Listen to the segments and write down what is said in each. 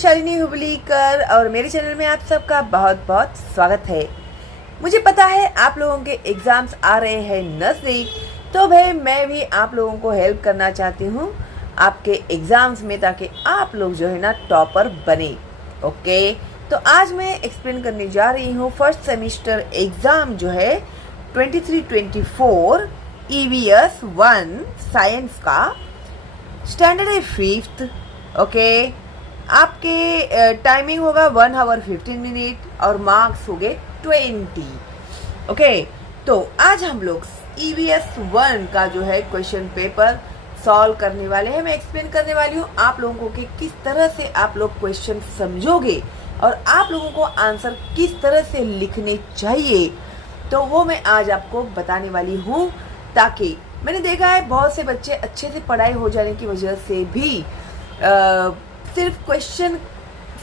शालिनी हुबलीकर और मेरे चैनल में आप सबका बहुत बहुत स्वागत है। मुझे पता है आप लोगों के एग्ज़ाम्स आ रहे हैं नज़दीक, तो भाई मैं भी आप लोगों को हेल्प करना चाहती हूँ आपके एग्ज़ाम्स में, ताकि आप लोग जो है ना टॉपर बने। ओके, तो आज मैं एक्सप्लेन करने जा रही हूँ फर्स्ट सेमिस्टर एग्ज़ाम जो है 23-24 EVS 1 साइंस का, स्टैंडर्ड है 5th। ओके, आपके टाइमिंग होगा 1 आवर 15 मिनट और मार्क्स हो गए 20। ओके, तो आज हम लोग EVS 1 का जो है क्वेश्चन पेपर सॉल्व करने वाले हैं। मैं एक्सप्लेन करने वाली हूँ आप लोगों को कि किस तरह से आप लोग क्वेश्चन समझोगे और आप लोगों को आंसर किस तरह से लिखने चाहिए, तो वो मैं आज आपको बताने वाली हूँ। ताकि मैंने देखा है बहुत से बच्चे अच्छे से पढ़ाई हो जाने की वजह से भी सिर्फ क्वेश्चन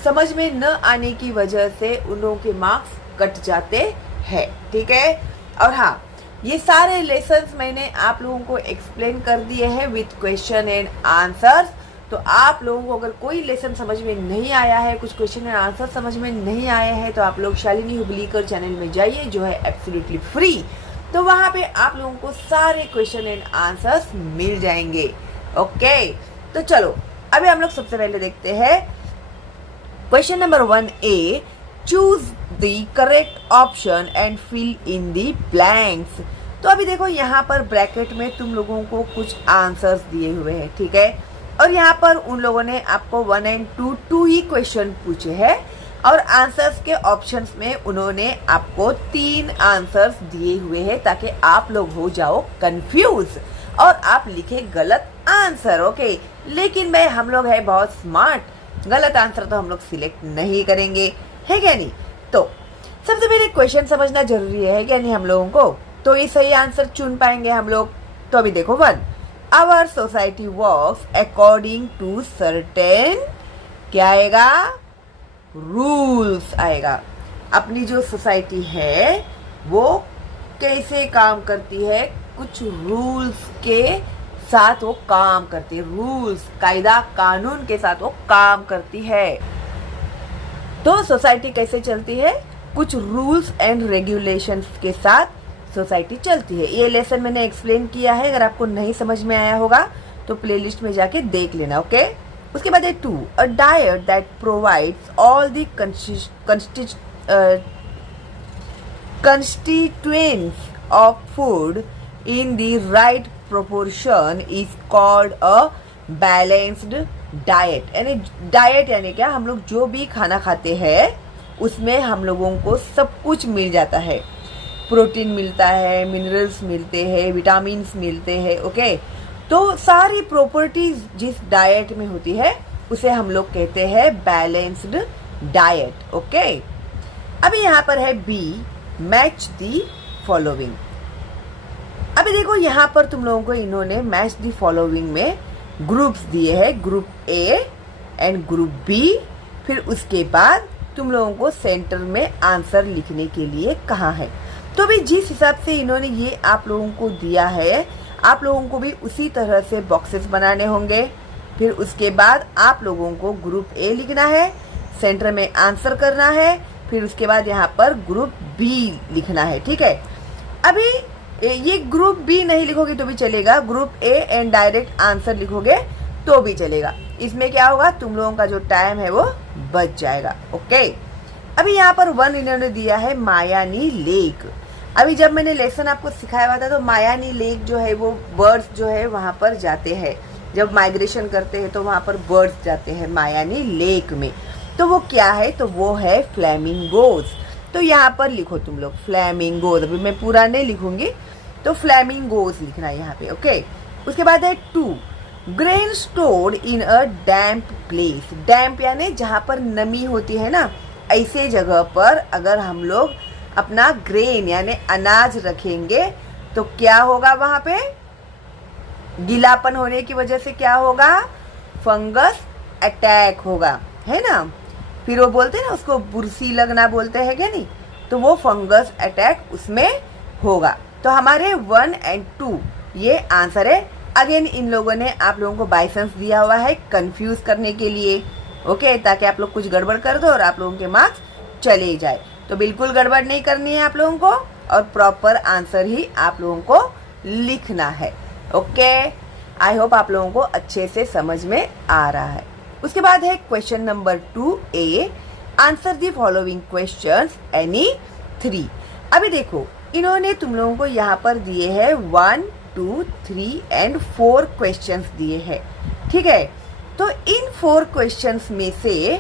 समझ में न आने की वजह से उन लोगों के मार्क्स कट जाते हैं। ठीक है, और हाँ, ये सारे लेसन्स मैंने आप लोगों को एक्सप्लेन कर दिए हैं विथ क्वेश्चन एंड आंसर्स। तो आप लोगों को अगर कोई लेसन समझ में नहीं आया है, कुछ क्वेश्चन एंड आंसर समझ में नहीं आए हैं, तो आप लोग शालिनी हुबलीकर चैनल में जाइए जो है एब्सोल्युटली फ्री। तो वहाँ पे आप लोगों को सारे क्वेश्चन एंड आंसर्स मिल जाएंगे। ओके, तो चलो अभी हम लोग सबसे पहले देखते हैं question number 1A। Choose the correct option and fill in the blanks. तो अभी देखो यहाँ पर ब्रैकेट में तुम लोगों को कुछ आंसर्स दिए हुए हैं, ठीक है, और यहाँ पर उन लोगों ने आपको 1 और 2 ही क्वेश्चन पूछे हैं और आंसर्स के ऑप्शंस में उन्होंने आपको 3 आंसर्स दिए हुए हैं, ताकि आप लोग हो जाओ कंफ्यूज और आप लिखे गलत आंसर। ओके, लेकिन भाई हम लोग है बहुत स्मार्ट, गलत आंसर तो हम लोग सिलेक्ट नहीं करेंगे, है क्या नहीं। तो सबसे पहले क्वेश्चन समझना जरूरी है क्या नहीं हम लोगों को, तो ये सही आंसर चुन पाएंगे हम लोग। तो अभी देखो 1, our society works according to certain, क्या आएगा, रूल्स आएगा। अपनी जो सोसाइटी है वो कैसे काम करती है, कुछ रूल्स के साथ वो काम करती है, रूल्स कायदा कानून के साथ वो काम करती है। तो सोसाइटी कैसे चलती है, कुछ रूल्स एंड रेगुलेशंस के साथ सोसाइटी चलती है। ये लेसन मैंने एक्सप्लेन किया है, अगर आपको नहीं समझ में आया होगा तो प्लेलिस्ट में जाके देख लेना। ओके, उसके बाद है 2, a diet that provides all the constituents of food in the right proportion is called a balanced diet। यानी डाइट यानी क्या, हम लोग जो भी खाना खाते हैं उसमें हम लोगों को सब कुछ मिल जाता है, प्रोटीन मिलता है, मिनरल्स मिलते हैं, विटामिन्स मिलते हैं। ओके, तो सारी प्रॉपर्टीज जिस डाइट में होती है उसे हम लोग कहते हैं बैलेंस्ड डाइट। ओके, अभी यहाँ पर है B, मैच दी फॉलोइंग। अभी देखो यहाँ पर तुम लोगों को इन्होंने मैच दी फॉलोइंग में ग्रुप्स दिए हैं, group A and group B। फिर उसके बाद तुम लोगों को सेंटर में आंसर लिखने के लिए कहा है। तो भी जिस हिसाब से इन्होंने ये आप लोगों को दिया है, आप लोगों को भी उसी तरह से बॉक्सेस बनाने होंगे। फिर उसके बाद आप लोगों को ग्रुप A लिखना है, सेंटर में आंसर करना है, फिर उसके बाद यहाँ पर ग्रुप B लिखना है। ठीक है, अभी ये ग्रुप B नहीं लिखोगे तो भी चलेगा, group A and direct answer लिखोगे तो भी चलेगा। इसमें क्या होगा, तुम लोगों का जो टाइम है वो बच जाएगा। ओके, अभी यहाँ पर 1 इन्होंने दिया है मायानी लेक। अभी जब मैंने लेसन आपको सिखाया हुआ था तो मायानी लेक जो है वो बर्ड्स जो है वहाँ पर जाते हैं, जब माइग्रेशन करते हैं तो वहाँ पर बर्ड्स जाते हैं मायानी लेक में। तो वो क्या है, तो वो है फ्लैमिंगोज। तो यहाँ पर लिखो तुम लोग फ्लैमिंगोज, अभी मैं पूरा नहीं लिखूंगी, तो फ्लैमिंगोज लिखना है यहाँ पे। ओके, उसके बाद है 2, grain stored in a damp place. Damp यानी जहाँ पर नमी होती है ना, ऐसे जगह पर अगर हम लोग अपना ग्रेन यानी अनाज रखेंगे तो क्या होगा, वहाँ पे गीलापन होने की वजह से क्या होगा, फंगस अटैक होगा, है ना। फिर वो बोलते हैं ना उसको बुरसी लगना बोलते हैं क्या नहीं, तो वो फंगस अटैक उसमें होगा। तो हमारे 1 और 2 ये आंसर है। अगेन इन लोगों ने आप लोगों को बाइसेंस दिया हुआ है कंफ्यूज करने के लिए। ओके, ताकि आप लोग कुछ गड़बड़ कर दो और आप लोगों के मार्क्स चले जाए। तो बिल्कुल गड़बड़ नहीं करनी है आप लोगों को, और प्रॉपर आंसर ही आप लोगों को लिखना है। ओके, आई होप आप लोगों को अच्छे से समझ में आ रहा है। उसके बाद है question number 2A, answer the following questions any 3। अभी देखो, इन्होंने तुम लोगों को यहाँ पर दिए हैं 1, 2, 3 एंड 4 क्वेश्चंस दिए हैं, ठीक है। तो इन 4 क्वेश्चंस में से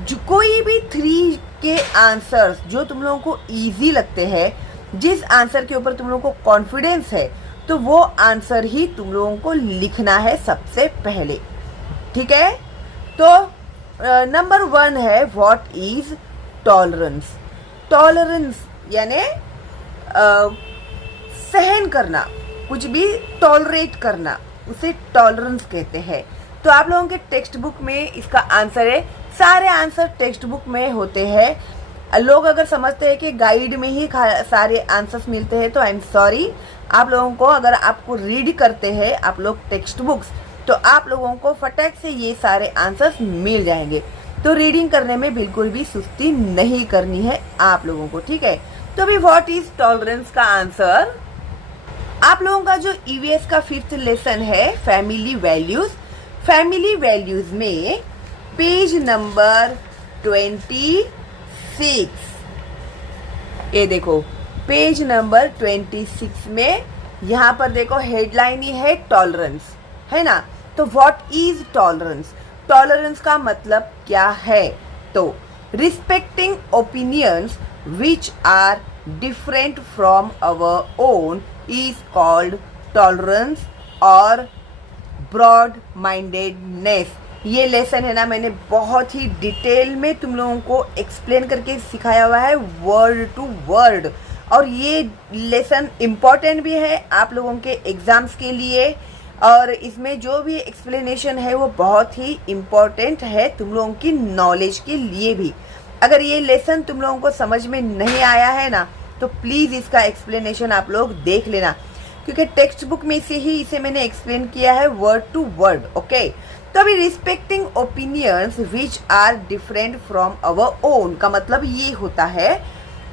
जो कोई भी 3 के आंसर्स जो तुम लोगों को इजी लगते हैं, जिस आंसर के ऊपर तुम लोगों को कॉन्फिडेंस है, तो वो आंसर ही तुम लोगों को लिखना है सबसे पहले, ठीक है। तो नंबर 1 है व्हाट इज टॉलरेंस। टॉलरेंस यानी सहन करना, कुछ भी टॉलरेट करना, उसे टॉलरेंस कहते हैं। तो आप लोगों के टेक्स्ट बुक में इसका आंसर है, सारे आंसर टेक्स्ट बुक में होते हैं। लोग अगर समझते हैं कि गाइड में ही सारे आंसर्स मिलते हैं, तो आई एम सॉरी, आप लोगों को अगर आपको रीड करते हैं आप लोग टेक्स्ट बुक्स, तो आप लोगों को फटाक से ये सारे आंसर्स मिल जाएंगे। तो रीडिंग करने में बिल्कुल भी सुस्ती नहीं करनी है आप लोगों को, ठीक है। तो अभी व्हाट इज टॉलरेंस का आंसर, आप लोगों का जो ईवीएस का 5th लेसन है फैमिली वैल्यूज, फैमिली वैल्यूज में पेज नंबर 26, ये देखो पेज नंबर 26 में यहाँ पर देखो हेडलाइन ही है टॉलरेंस, है ना। तो व्हाट इज टॉलरेंस, टॉलरेंस का मतलब क्या है, तो respecting opinions which are different from our own is called tolerance और ब्रॉड माइंडेडनेस। ये लेसन है ना, मैंने बहुत ही डिटेल में तुम लोगों को एक्सप्लेन करके सिखाया हुआ है वर्ड टू वर्ड, और ये लेसन इम्पॉर्टेंट भी है आप लोगों के एग्जाम्स के लिए, और इसमें जो भी एक्सप्लेनेशन है वो बहुत ही इम्पॉर्टेंट है तुम लोगों की नॉलेज के लिए भी। अगर ये लेसन तुम लोगों को समझ में नहीं आया है ना, तो प्लीज़ इसका एक्सप्लेनेशन आप लोग देख लेना, क्योंकि टेक्स्ट बुक में से ही इसे मैंने एक्सप्लेन किया है वर्ड टू वर्ड, ओके। तो अभी respecting opinions which are different from our own का मतलब ये होता है,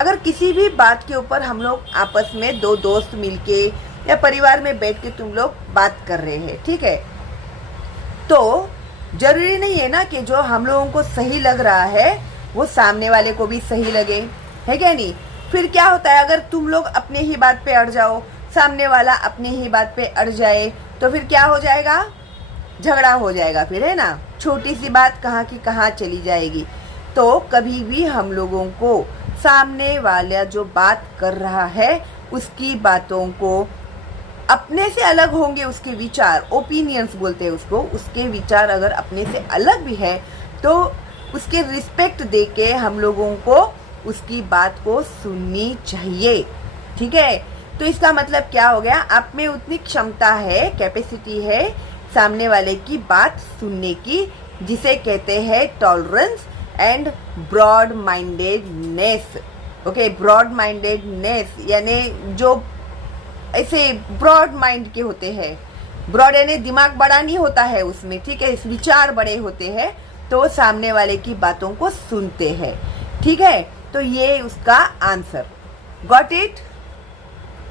अगर किसी भी बात के ऊपर हम लोग आपस में 2 दोस्त मिलके या परिवार में बैठ के तुम लोग बात कर रहे हैं, ठीक है, तो जरूरी नहीं है ना कि जो हम लोगों को सही लग रहा है वो सामने वाले को भी सही लगे, है क्या नहीं। फिर क्या होता है, अगर तुम लोग अपने ही बात पे अड़ जाओ, सामने वाला अपने ही बात पे अड़ जाए, तो फिर क्या हो जाएगा, झगड़ा हो जाएगा फिर, है ना। छोटी सी बात कहाँ की कहाँ चली जाएगी। तो कभी भी हम लोगों को सामने वाला जो बात कर रहा है उसकी बातों को, अपने से अलग होंगे उसके विचार, ओपिनियंस बोलते हैं उसको, उसके विचार अगर अपने से अलग भी है तो उसके रिस्पेक्ट देके हम लोगों को उसकी बात को सुननी चाहिए, ठीक है। तो इसका मतलब क्या हो गया, आप में उतनी क्षमता है, कैपेसिटी है सामने वाले की बात सुनने की, जिसे कहते हैं tolerance and broad mindedness, okay. Broad mindedness यानी जो ऐसे ब्रॉड माइंड के होते हैं, ब्रॉड यानी दिमाग बड़ा नहीं होता है उसमें, ठीक है, विचार बड़े होते हैं, तो सामने वाले की बातों को सुनते हैं, ठीक है। तो ये उसका आंसर, गॉट इट।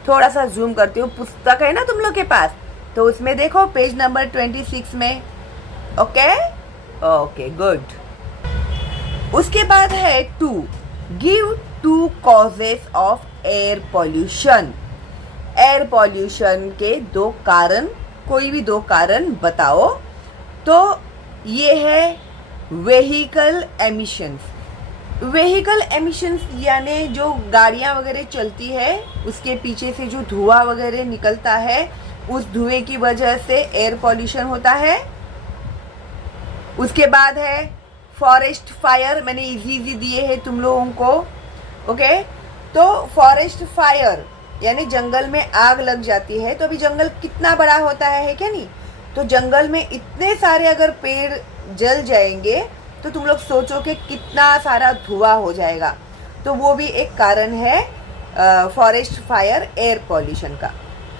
थोड़ा सा जूम करती हूँ, पुस्तक है ना तुम लोग के पास, तो उसमें देखो पेज नंबर 26 में, ओके ओके गुड। उसके बाद है 2, give 2 causes of air pollution. Air pollution के 2 कारण, कोई भी 2 कारण बताओ। तो ये है व्हीकल एमिशंस। व्हीकल एमिशंस यानी जो गाड़ियाँ वगैरह चलती है उसके पीछे से जो धुआं वगैरह निकलता है, उस धुएं की वजह से एयर पॉल्यूशन होता है। उसके बाद है फॉरेस्ट फायर, मैंने इजी दिए हैं तुम लोगों को, ओके। तो फॉरेस्ट फायर यानी जंगल में आग लग जाती है, तो अभी जंगल कितना बड़ा होता है क्या नहीं, तो जंगल में इतने सारे अगर पेड़ जल जाएंगे तो तुम लोग सोचो कि कितना सारा धुआं हो जाएगा। तो वो भी एक कारण है फॉरेस्ट फायर, एयर पॉल्यूशन का,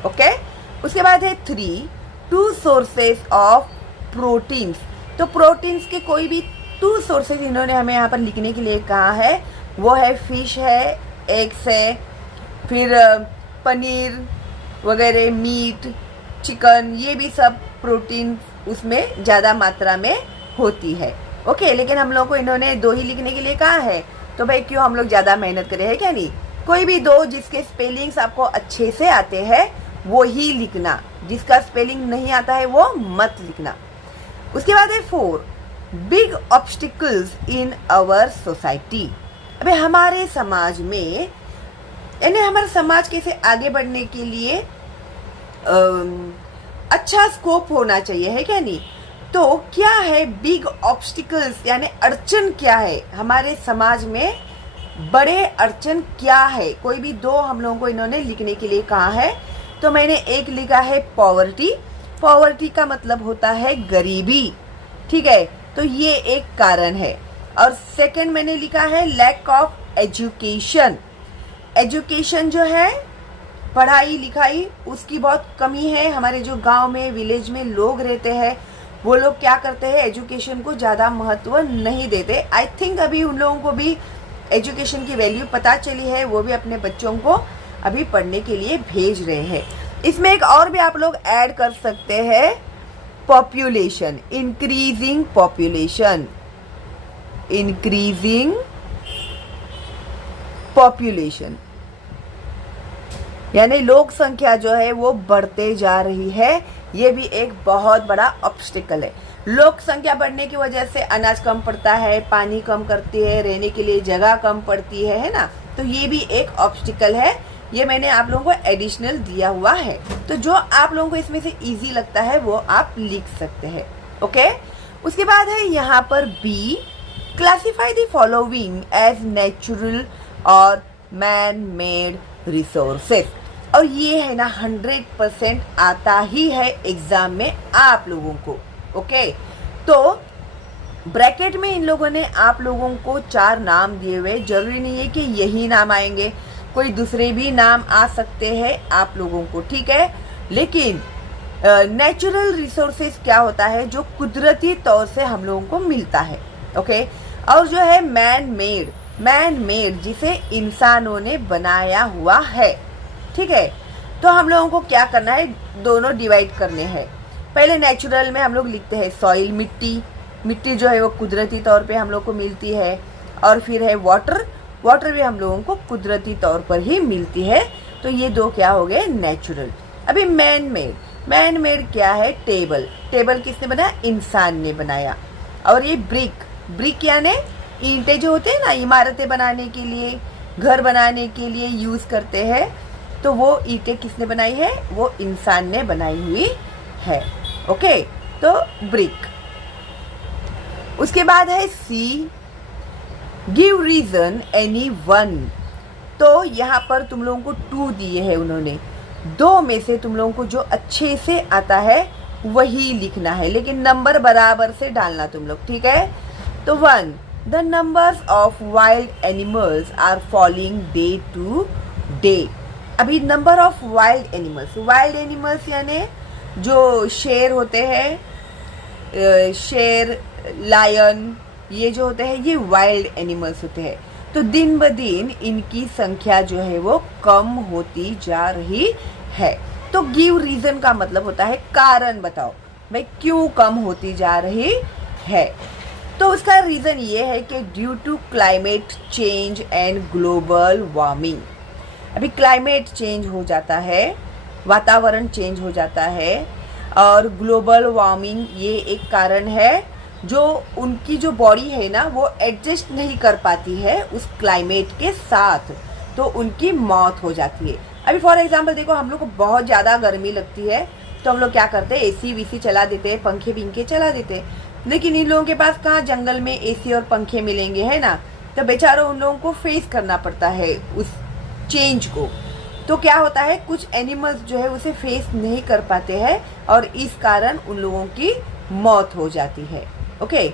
ओके। उसके बाद है 3, 2 सोर्सेस ऑफ प्रोटीन्स। तो प्रोटीन्स के कोई भी 2 सोर्सेज इन्होंने हमें यहाँ पर लिखने के लिए कहा है, वो है फिश है, एग्स है, फिर पनीर वगैरह, मीट, चिकन, ये भी सब प्रोटीन उसमें ज़्यादा मात्रा में होती है। ओके, लेकिन हम लोग को इन्होंने 2 ही लिखने के लिए कहा है, तो भाई क्यों हम लोग ज़्यादा मेहनत करें, है क्या नहीं। कोई भी 2 जिसके स्पेलिंग्स आपको अच्छे से आते हैं वो ही लिखना, जिसका स्पेलिंग नहीं आता है वो मत लिखना। उसके बाद है 4 big obstacles in our society. अबे हमारे समाज में, यानी हमारे समाज के से आगे बढ़ने के लिए अच्छा स्कोप होना चाहिए, है क्या नहीं। तो क्या है बिग ऑब्स्टिकल्स, यानी अड़चन क्या है हमारे समाज में, बड़े अड़चन क्या है। कोई भी 2 हम लोगों को इन्होंने लिखने के लिए कहा है। तो मैंने एक लिखा है पॉवर्टी। पॉवर्टी का मतलब होता है गरीबी, ठीक है, तो ये एक कारण है। और सेकंड मैंने लिखा है लैक ऑफ एजुकेशन। एजुकेशन जो है, पढ़ाई लिखाई, उसकी बहुत कमी है। हमारे जो गांव में, विलेज में लोग रहते हैं, वो लोग क्या करते हैं, एजुकेशन को ज़्यादा महत्व नहीं देते। आई थिंक अभी उन लोगों को भी एजुकेशन की वैल्यू पता चली है, वो भी अपने बच्चों को अभी पढ़ने के लिए भेज रहे हैं। इसमें एक और भी आप लोग ऐड कर सकते हैं, population, increasing population, increasing population, यानी लोक संख्या जो है वो बढ़ते जा रही है। ये भी एक बहुत बड़ा ऑब्स्टिकल है। लोक संख्या बढ़ने की वजह से अनाज कम पड़ता है, पानी कम करती है, रहने के लिए जगह कम पड़ती है ना। तो ये भी एक ऑब्स्टिकल है। ये मैंने आप लोगों को एडिशनल दिया हुआ है, तो जो आप लोगों को इसमें से इजी लगता है वो आप लिख सकते हैं। ओके, उसके बाद है यहाँ पर B, classify the following as natural और मैन मेड रिसोर्सेस। और ये है ना 100% आता ही है एग्जाम में आप लोगों को। ओके, तो ब्रैकेट में इन लोगों ने आप लोगों को 4 नाम दिए हुए। जरूरी नहीं है कि यही नाम आएंगे, कोई दूसरे भी नाम आ सकते हैं आप लोगों को, ठीक है। लेकिन नेचुरल रिसोर्सेज क्या होता है, जो कुदरती तौर से हम लोगों को मिलता है। ओके, और जो है मैन मेड, मैन मेड जिसे इंसानों ने बनाया हुआ है, ठीक है। तो हम लोगों को क्या करना है, दोनों डिवाइड करने हैं। पहले नेचुरल में हम लोग लिखते हैं सॉइल, मिट्टी, मिट्टी जो है वो कुदरती तौर पे हम लोग को मिलती है। और फिर है वाटर, वाटर भी हम लोगों को कुदरती तौर पर ही मिलती है। तो ये 2 क्या हो गए, नेचुरल। अभी मैन मेड, मैन मेड क्या है, टेबल, टेबल किसने बनाया, इंसान ने बनाया। और ये ब्रिक, ब्रिक यानी ईंटें जो होते हैं ना, इमारतें बनाने के लिए, घर बनाने के लिए यूज करते हैं, तो वो ईंटें किसने बनाई है, वो इंसान ने बनाई हुई है। ओके, तो ब्रिक। उसके बाद है सी, गिव रीजन एनी वन। तो यहाँ पर तुम लोगों को 2 दिए हैं उन्होंने, 2 में से तुम लोगों को जो अच्छे से आता है वही लिखना है, लेकिन नंबर बराबर से डालना तुम लोग, ठीक है। तो 1, the numbers of wild animals are falling day to day. अभी number of wild animals, wild animals यानी जो शेर होते हैं, शेर, लायन, ये जो होते हैं ये वाइल्ड एनिमल्स होते हैं। तो दिन ब दिन इनकी संख्या जो है वो कम होती जा रही है। तो गिव रीजन का मतलब होता है कारण बताओ, भाई क्यों कम होती जा रही है। तो उसका रीजन ये है कि due to climate change and global warming. अभी क्लाइमेट चेंज हो जाता है, वातावरण चेंज हो जाता है, और ग्लोबल वार्मिंग ये एक कारण है। जो उनकी जो बॉडी है ना वो एडजस्ट नहीं कर पाती है उस क्लाइमेट के साथ, तो उनकी मौत हो जाती है। अभी फॉर एग्जांपल देखो, हम लोग को बहुत ज़्यादा गर्मी लगती है तो हम लोग क्या करते हैं, एसी वीसी चला देते हैं, पंखे पिंखे चला देते हैं। लेकिन इन लोगों के पास कहाँ जंगल में एसी और पंखे मिलेंगे, है ना। तो बेचारों उन लोगों को फेस करना पड़ता है उस चेंज को। तो क्या होता है, कुछ एनिमल्स जो है उसे फेस नहीं कर पाते हैं और इस कारण उन लोगों की मौत हो जाती है। ओके,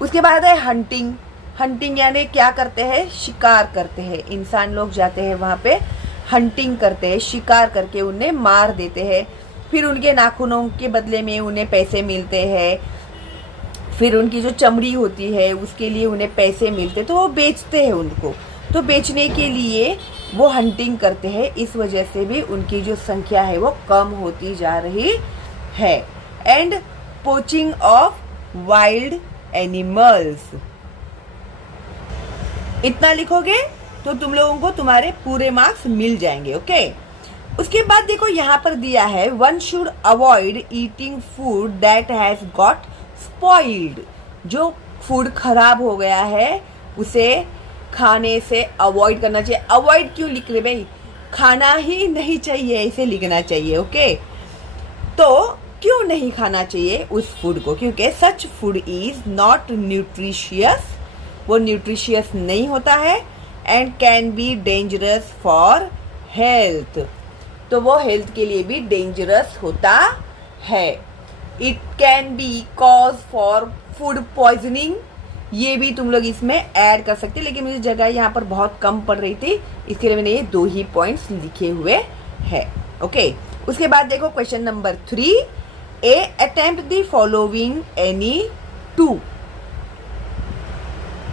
उसके बाद है हंटिंग। हंटिंग यानी क्या करते हैं, शिकार करते हैं। इंसान लोग जाते हैं वहाँ पे हंटिंग करते हैं, शिकार करके उन्हें मार देते हैं, फिर उनके नाखूनों के बदले में उन्हें पैसे मिलते हैं, फिर उनकी जो चमड़ी होती है उसके लिए उन्हें पैसे मिलते, तो वो बेचते हैं उनको। तो बेचने के लिए वो हंटिंग करते हैं, इस वजह से भी उनकी जो संख्या है वो कम होती जा रही है। And poaching of wild animals, इतना लिखोगे तो तुम लोगों को तुम्हारे पूरे मार्क्स मिल जाएंगे। ओके, उसके बाद देखो यहाँ पर दिया है one should avoid eating food that has got spoiled. जो फूड खराब हो गया है उसे खाने से अवॉइड करना चाहिए। अवॉइड क्यों लिख रहे भाई, खाना ही नहीं चाहिए इसे लिखना चाहिए। ओके, तो क्यों नहीं खाना चाहिए उस फूड को, क्योंकि सच फूड इज नॉट न्यूट्रिशियस, वो न्यूट्रिशियस नहीं होता है। And can be dangerous for health, तो वो हेल्थ के लिए भी डेंजरस होता है। It can be cause for food poisoning, ये भी तुम लोग इसमें ऐड कर सकते, लेकिन मुझे जगह यहाँ पर बहुत कम पड़ रही थी, इसके लिए मैंने ये 2 ही पॉइंट्स लिखे हुए हैं। ओके, उसके बाद देखो question number 3, A attempt the following any 2।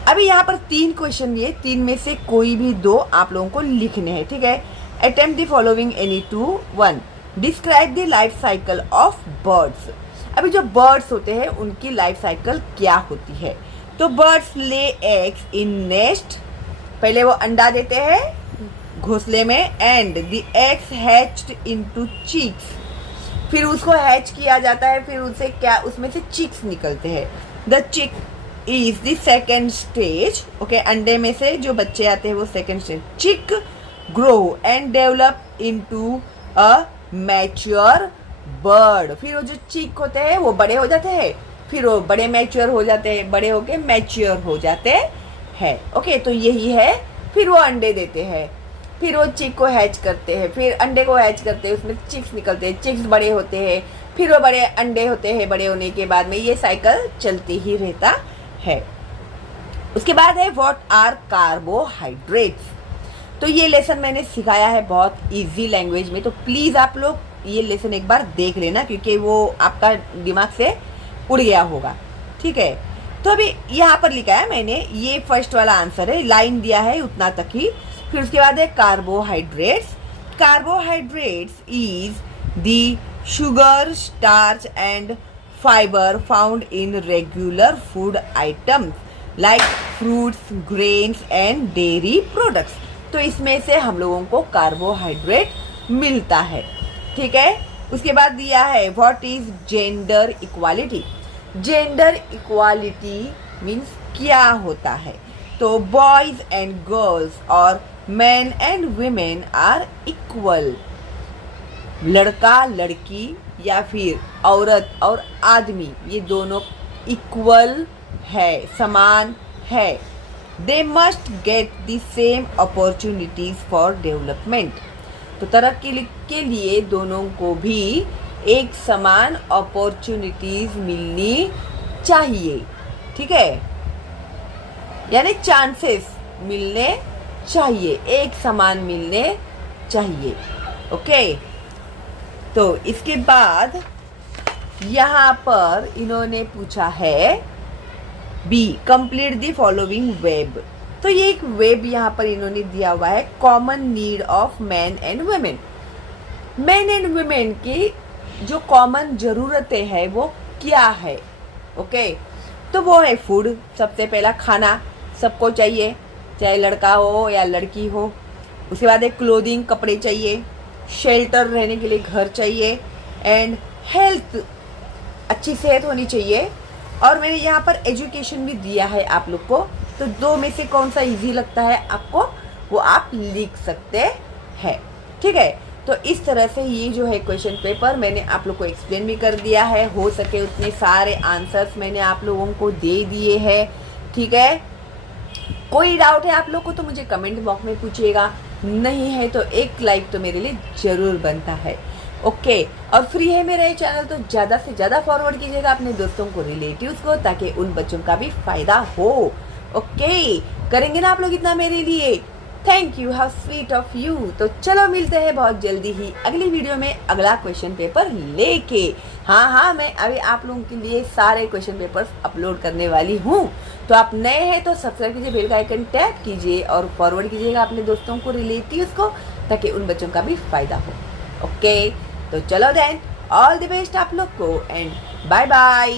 अभी यहाँ पर 3 क्वेश्चन दिए, 3 में से कोई भी 2 आप लोगों को लिखने हैं। ठीक है, attempt the following any 2। 1, describe the life cycle of birds. अभी जो बर्ड्स होते हैं उनकी लाइफ साइकिल क्या होती है, तो birds lay eggs in nest, पहले वो अंडा देते हैं घोंसले में, and the eggs hatched into chicks, फिर उसको हैच किया जाता है, फिर उसे क्या उसमें से चिक्स निकलते हैं। द चिक is the second stage. Okay, अंडे में से जो बच्चे आते हैं वो सेकेंड स्टेज। चिक grow and develop into a mature bird, फिर वो जो चिक होते हैं वो बड़े हो जाते हैं, फिर वो बड़े मैच्योर हो जाते हैं, बड़े होके मैच्योर हो जाते हैं। ओके, तो यही है। फिर वो अंडे देते हैं, फिर वो चिक को हैच करते हैं, फिर अंडे को हैच करते हैं, उसमें चिक्स निकलते हैं, चिक्स बड़े होते हैं, फिर वो बड़े अंडे होते हैं, बड़े होने के बाद में ये साइकिल चलती ही रहता है। उसके बाद है व्हाट आर कार्बोहाइड्रेट्स। तो ये लेसन मैंने सिखाया है बहुत इजी लैंग्वेज में, तो प्लीज़ आप लोग ये लेसन एक बार देख लेना, क्योंकि वो आपका दिमाग से उड़ गया होगा। ठीक है, तो अभी यहाँ पर लिखा है मैंने, ये फर्स्ट वाला आंसर है, लाइन दिया है उतना तक ही। फिर उसके बाद है carbohydrates. Carbohydrates is the sugar, starch and fibre found in regular food items like fruits, grains and dairy products. तो इसमें से हम लोगों को कार्बोहाइड्रेट मिलता है। ठीक है, उसके बाद दिया है what is gender equality. Gender equality means क्या होता है, तो बॉयज एंड गर्ल्स और man and women are equal. लड़का लड़की या फिर औरत और आदमी, ये दोनों इक्वल है, समान है। They must get the same opportunities for development, तो तरक्की के लिए दोनों को भी एक समान अपॉर्चुनिटीज मिलनी चाहिए। ठीक है, यानी चांसेस मिलने चाहिए, एक समान मिलने चाहिए। ओके, तो इसके बाद यहाँ पर इन्होंने पूछा है B, complete the following web. तो ये एक वेब यहाँ पर इन्होंने दिया हुआ है, common need of man and women. Man and women की जो कॉमन ज़रूरतें हैं वो क्या है। ओके, तो वो है फूड, सबसे पहला खाना सबको चाहिए, चाहे लड़का हो या लड़की हो। उसके बाद एक क्लोथिंग, कपड़े चाहिए, शेल्टर, रहने के लिए घर चाहिए, एंड हेल्थ, अच्छी सेहत होनी चाहिए। और मैंने यहाँ पर एजुकेशन भी दिया है आप लोग को, तो 2 में से कौन सा इजी लगता है आपको वो आप लिख सकते हैं। ठीक है, तो इस तरह से ये जो है क्वेश्चन पेपर मैंने आप लोग को एक्सप्लेन भी कर दिया है, हो सके उतने सारे आंसर्स मैंने आप लोगों को दे दिए हैं। ठीक है, कोई डाउट है आप लोग को तो मुझे कमेंट बॉक्स में पूछिएगा, नहीं है तो एक लाइक तो मेरे लिए ज़रूर बनता है। ओके, और फ्री है मेरा ये चैनल, तो ज़्यादा से ज़्यादा फॉरवर्ड कीजिएगा अपने दोस्तों को, रिलेटिव्स को, ताकि उन बच्चों का भी फायदा हो। ओके, करेंगे ना आप लोग इतना मेरे लिए? Thank you, how sweet of you. तो चलो मिलते हैं बहुत जल्दी ही अगली वीडियो में अगला क्वेश्चन पेपर लेके। हाँ, मैं अभी आप लोगों के लिए सारे क्वेश्चन पेपर्स अपलोड करने वाली हूँ। तो आप नए हैं तो सब्सक्राइब कीजिए, बेल का आइकन टैप कीजिए और फॉरवर्ड कीजिएगा अपने दोस्तों को, रिलेटिव्स को, ताकि उन बच्चों का भी फायदा हो। ओके, तो चलो देन, ऑल द बेस्ट आप लोग को एंड बाय बाय।